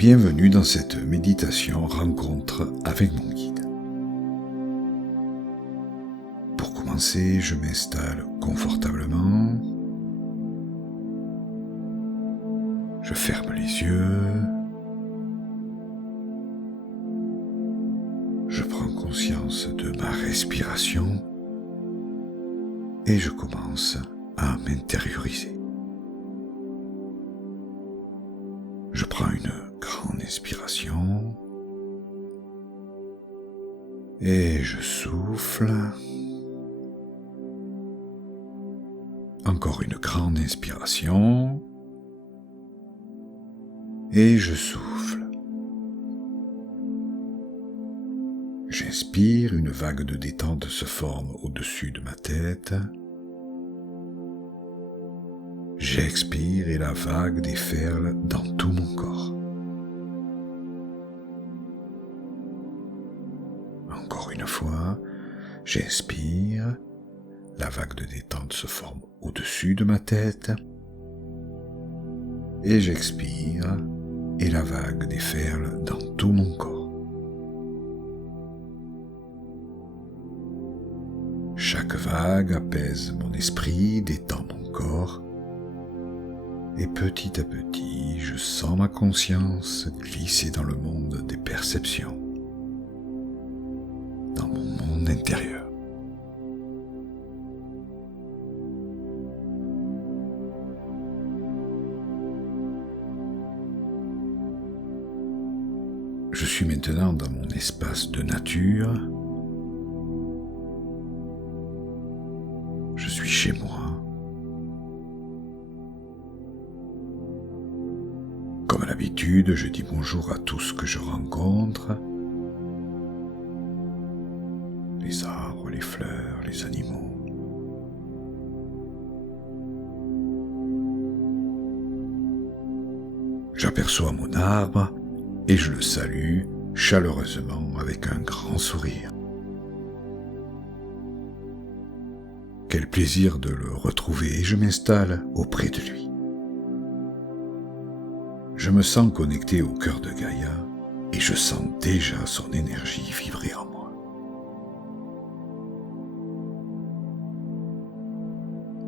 Bienvenue dans cette méditation rencontre avec mon guide. Pour commencer, je m'installe confortablement. Je ferme les yeux. Je prends conscience de ma respiration et je commence à m'intérioriser. Je prends une grande inspiration et je souffle. Encore une grande inspiration et je souffle. J'inspire, une vague de détente se forme au-dessus de ma tête. J'expire et la vague déferle dans tout mon corps. Encore une fois, j'inspire, la vague de détente se forme au-dessus de ma tête. Et j'expire et la vague déferle dans tout mon corps. Chaque vague apaise mon esprit, détend mon corps. Et petit à petit, je sens ma conscience glisser dans le monde des perceptions, dans mon monde intérieur. Je suis maintenant dans mon espace de nature. Je suis chez moi. Comme à l'habitude, je dis bonjour à tout ce que je rencontre. Les arbres, les fleurs, les animaux. J'aperçois mon arbre et je le salue chaleureusement avec un grand sourire. Quel plaisir de le retrouver et je m'installe auprès de lui. Je me sens connecté au cœur de Gaïa et je sens déjà son énergie vibrer en moi.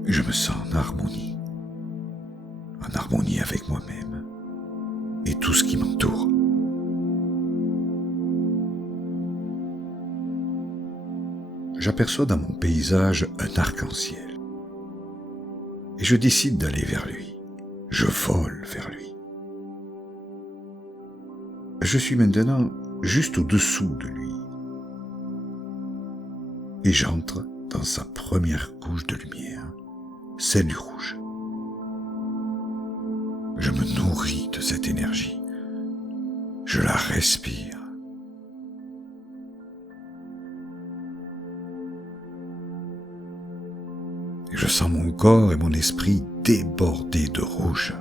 Je me sens en harmonie avec moi-même et tout ce qui m'entoure. J'aperçois dans mon paysage un arc-en-ciel et je décide d'aller vers lui. Je vole vers lui. Je suis maintenant juste au-dessous de lui et j'entre dans sa première couche de lumière, celle du rouge. Je me nourris de cette énergie, je la respire. Je sens mon corps et mon esprit débordés de rouge.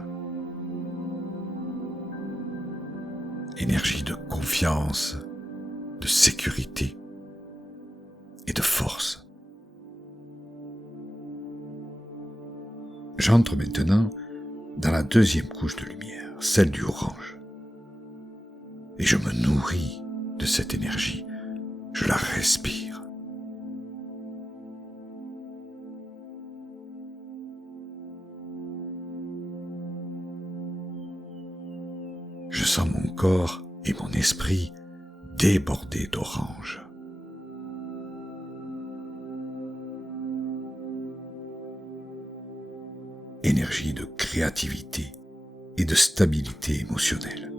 Énergie de confiance, de sécurité et de force. J'entre maintenant dans la deuxième couche de lumière, celle du orange. Et je me nourris de cette énergie, je la respire. Je sens mon corps et mon esprit débordés d'orange. Énergie de créativité et de stabilité émotionnelle.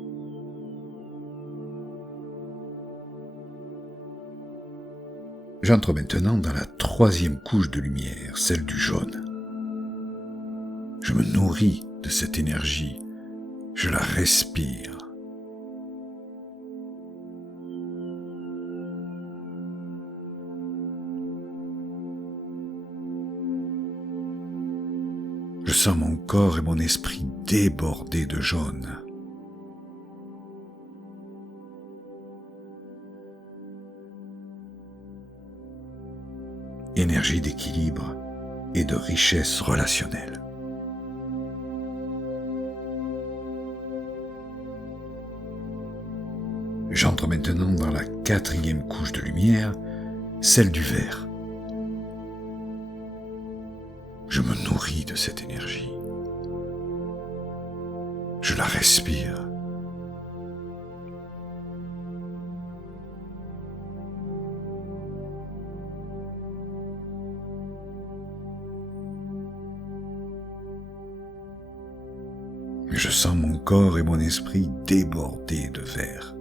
J'entre maintenant dans la troisième couche de lumière, celle du jaune. Je me nourris de cette énergie. Je la respire. Je sens mon corps et mon esprit débordés de jaune. Énergie d'équilibre et de richesse relationnelle. J'entre maintenant dans la 4e couche de lumière, celle du vert. Je me nourris de cette énergie. Je la respire. Je sens mon corps et mon esprit débordés de vert.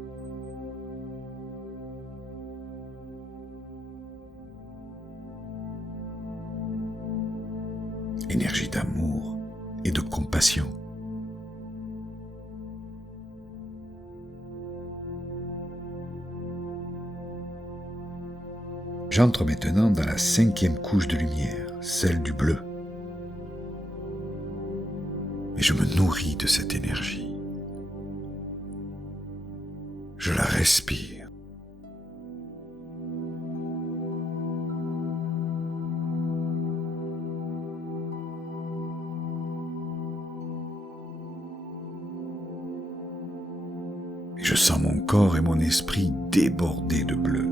Énergie d'amour et de compassion. J'entre maintenant dans la 5e couche de lumière, celle du bleu. Et je me nourris de cette énergie. Je la respire. Et je sens mon corps et mon esprit débordés de bleu.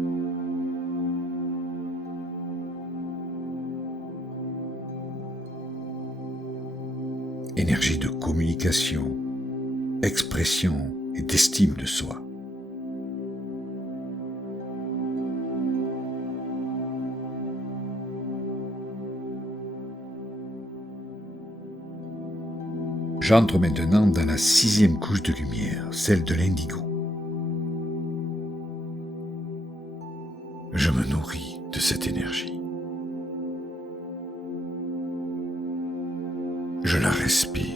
Énergie de communication, expression et d'estime de soi. J'entre maintenant dans la 6e couche de lumière, celle de l'indigo. Je me nourris de cette énergie. Je la respire.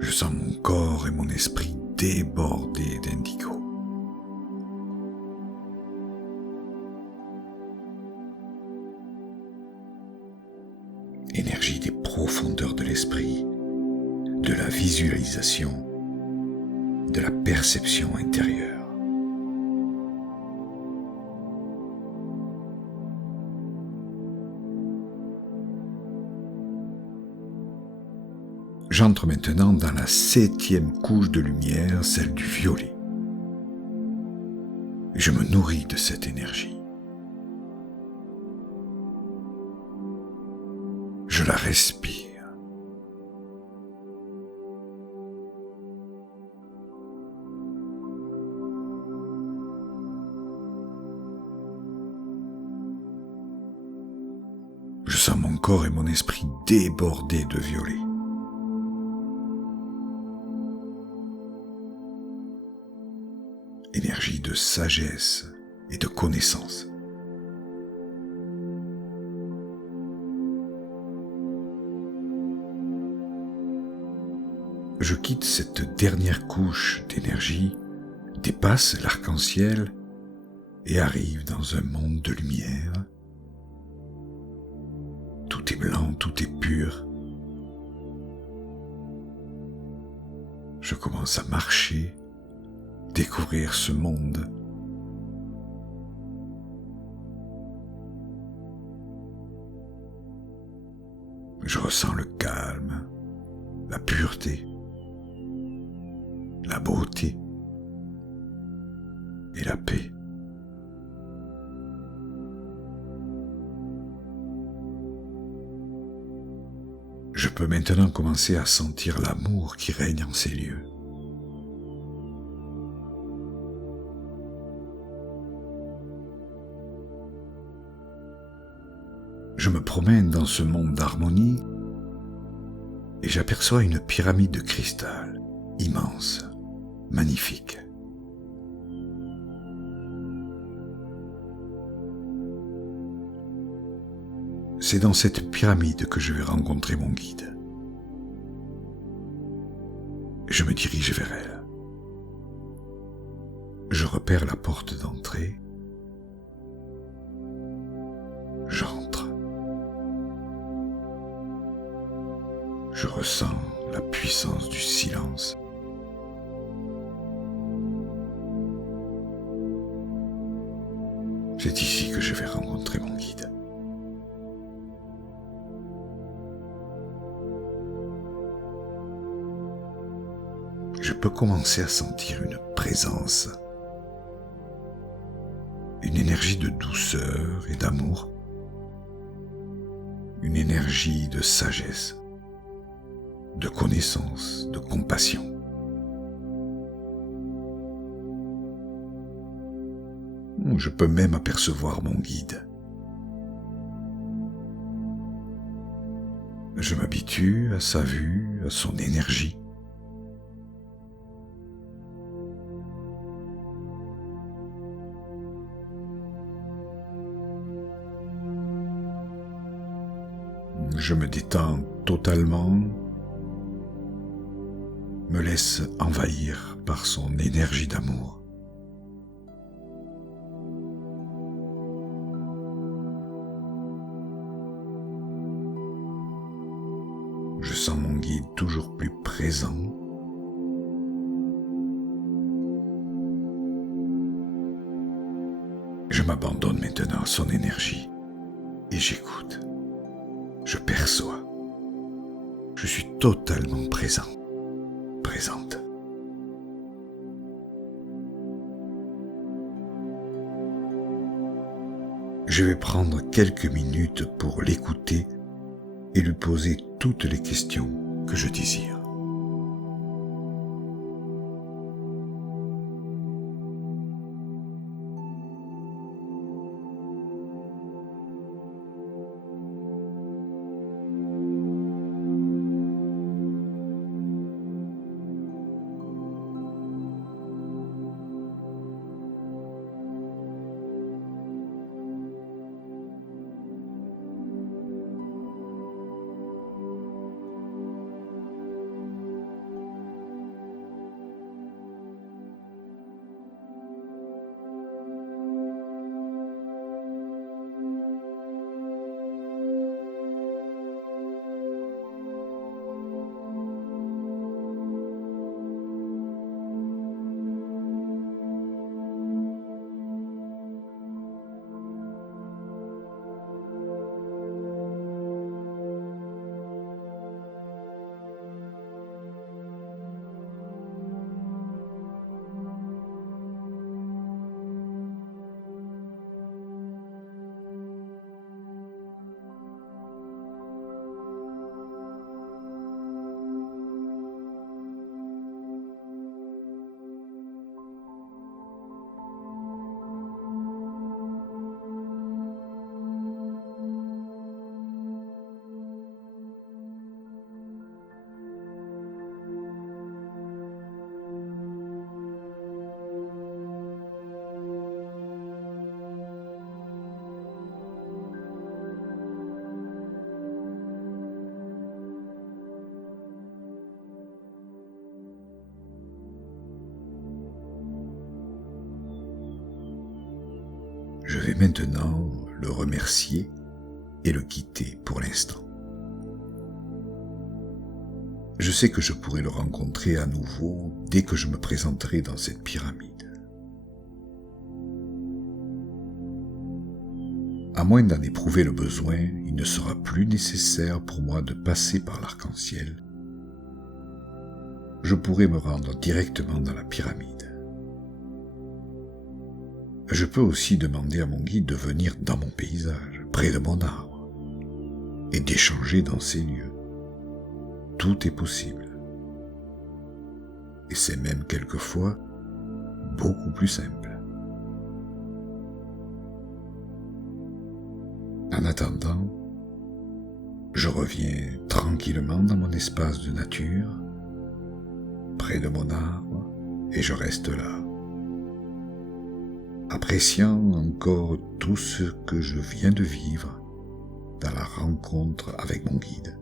Je sens mon corps et mon esprit débordés d'indigo. Énergie des profondeurs de l'esprit, de la visualisation, de la perception intérieure. J'entre maintenant dans la 7e couche de lumière, celle du violet. Je me nourris de cette énergie. Je la respire. Je sens mon corps et mon esprit débordés de violet. Énergie de sagesse et de connaissance. Je quitte cette dernière couche d'énergie, dépasse l'arc-en-ciel et arrive dans un monde de lumière. Tout est blanc, tout est pur. Je commence à marcher, découvrir ce monde. Je ressens le calme, la pureté, la beauté et la paix. Je peux maintenant commencer à sentir l'amour qui règne en ces lieux. Je me promène dans ce monde d'harmonie et j'aperçois une pyramide de cristal immense, magnifique. C'est dans cette pyramide que je vais rencontrer mon guide. Je me dirige vers elle. Je repère la porte d'entrée. J'entre. Je ressens la puissance du silence. C'est ici que je vais rencontrer mon guide. peux commencer à sentir une présence, une énergie de douceur et d'amour, une énergie de sagesse, de connaissance, de compassion. Je peux même apercevoir mon guide. Je m'habitue à sa vue, à son énergie. Je me détends totalement, me laisse envahir par son énergie d'amour. Je sens mon guide toujours plus présent. Je m'abandonne maintenant à son énergie et j'écoute. Je perçois. Je suis totalement présent, présente. Je vais prendre quelques minutes pour l'écouter et lui poser toutes les questions que je désire. Je vais maintenant le remercier et le quitter pour l'instant. Je sais que je pourrai le rencontrer à nouveau dès que je me présenterai dans cette pyramide. À moins d'en éprouver le besoin, il ne sera plus nécessaire pour moi de passer par l'arc-en-ciel. Je pourrai me rendre directement dans la pyramide. Je peux aussi demander à mon guide de venir dans mon paysage, près de mon arbre, et d'échanger dans ces lieux. Tout est possible. Et c'est même quelquefois beaucoup plus simple. En attendant, je reviens tranquillement dans mon espace de nature, près de mon arbre, et je reste là, appréciant encore tout ce que je viens de vivre dans la rencontre avec mon guide,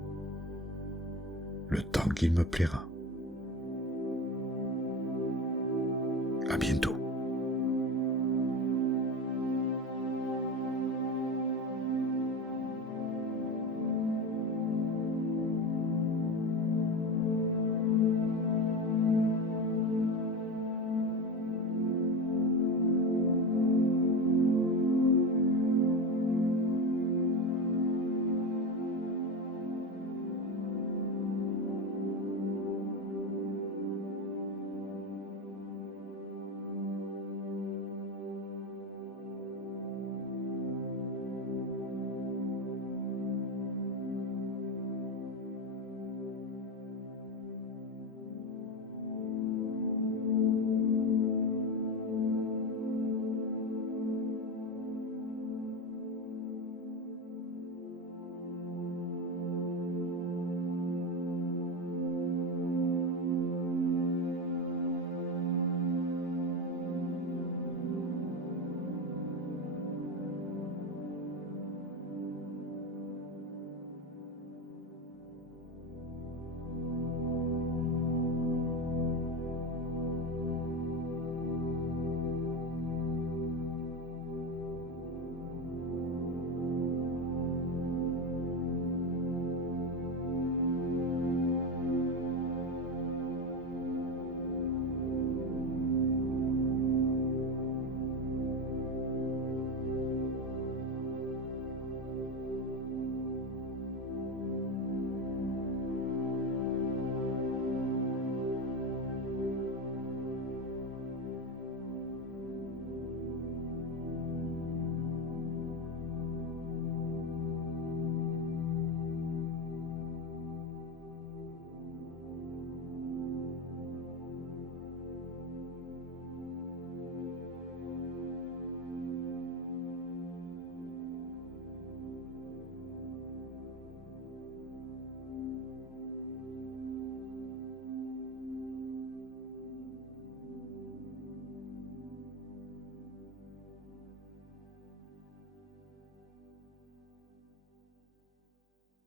le temps qu'il me plaira. À bientôt.